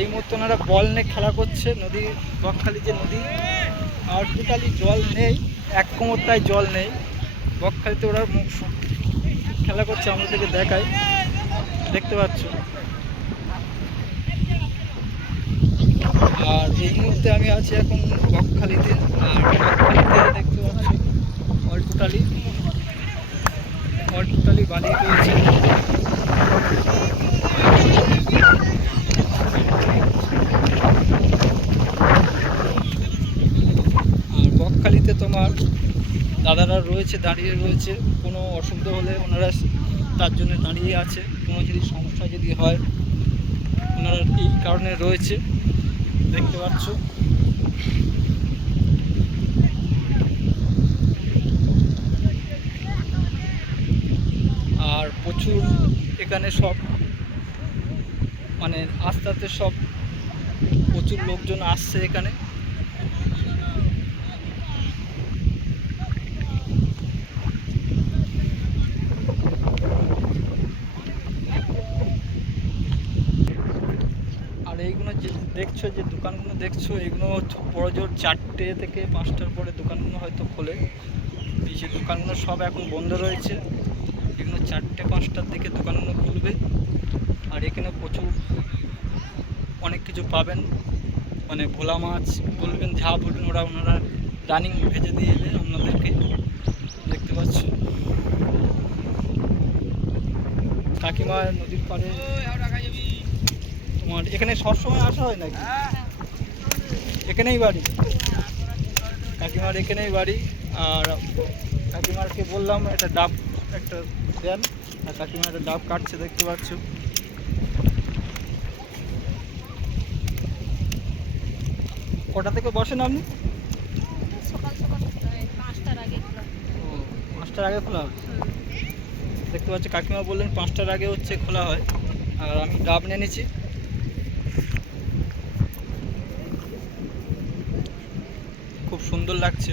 এই মুহূর্তে ওনারা বল নিয়ে খেলা করছে। নদী বকখালি যে নদী আর টোটালি জল নেই, এক কোমরটায় জল নেই। বকখালিতে ওরা খেলা করছে, আমাদেরকে দেখাই, দেখতে পাচ্ছ। আর এই মুহূর্তে আমি আছি এখন বকখালিতে। আর বকখালিতে দেখতে পাচ্ছ অল টোটালি বালি রয়েছে। আর বকখালিতে তোমার দাদারা রয়েছে, দাঁড়িয়ে রয়েছে। কোনো অসুবিধা হলে ওনারা তার জন্য দাঁড়িয়ে আছে। কোনো যদি সমস্যা যদি হয় ওনারা এই কারণে রয়েছে, দেখতে পাচ্ছ। আর প্রচুর এখানে সব মানে আস্তে আস্তে সব প্রচুর লোকজন আসছে এখানে। আর এইগুলো যে দেখছো, যে দোকানগুলো দেখছো, এগুলো বড় জোর 4টে থেকে 5টার পরে দোকানগুলো হয়তো খোলে। এই যে দোকানগুলো সব এখন বন্ধ রয়েছে। এগুলো 4টে 5টার দিকে দোকানগুলো খুলবে। আর এখানে প্রচুর অনেক কিছু পাবেন, মানে ভোলা মাছ বলবেন, যা বলবেন ওনারা রানিং ভেজে দিয়ে দেবে আপনাদেরকে, দেখতে পাচ্ছ। কাকিমা নদীর পাড়ে তোমার এখানে সবসময় আসা হয় নাকি? এখানেই বাড়ি কাকিমার, এখানেই বাড়ি। আর কাকিমারকে বললাম একটা ডাব একটা দেন, আর কাকিমা একটা ডাব কাটছে, দেখতে পাচ্ছ। কটা থেকে বসেন আপনি? সকাল সকাল 5টার আগে খোলা। 5টার আগে খোলা হয়, দেখতে পাচ্ছি। কাকিমা বললেন 5টার আগে হচ্ছে খোলা হয়। আর আমি ডাব নিয়ে নিয়েছি, খুব সুন্দর লাগছে।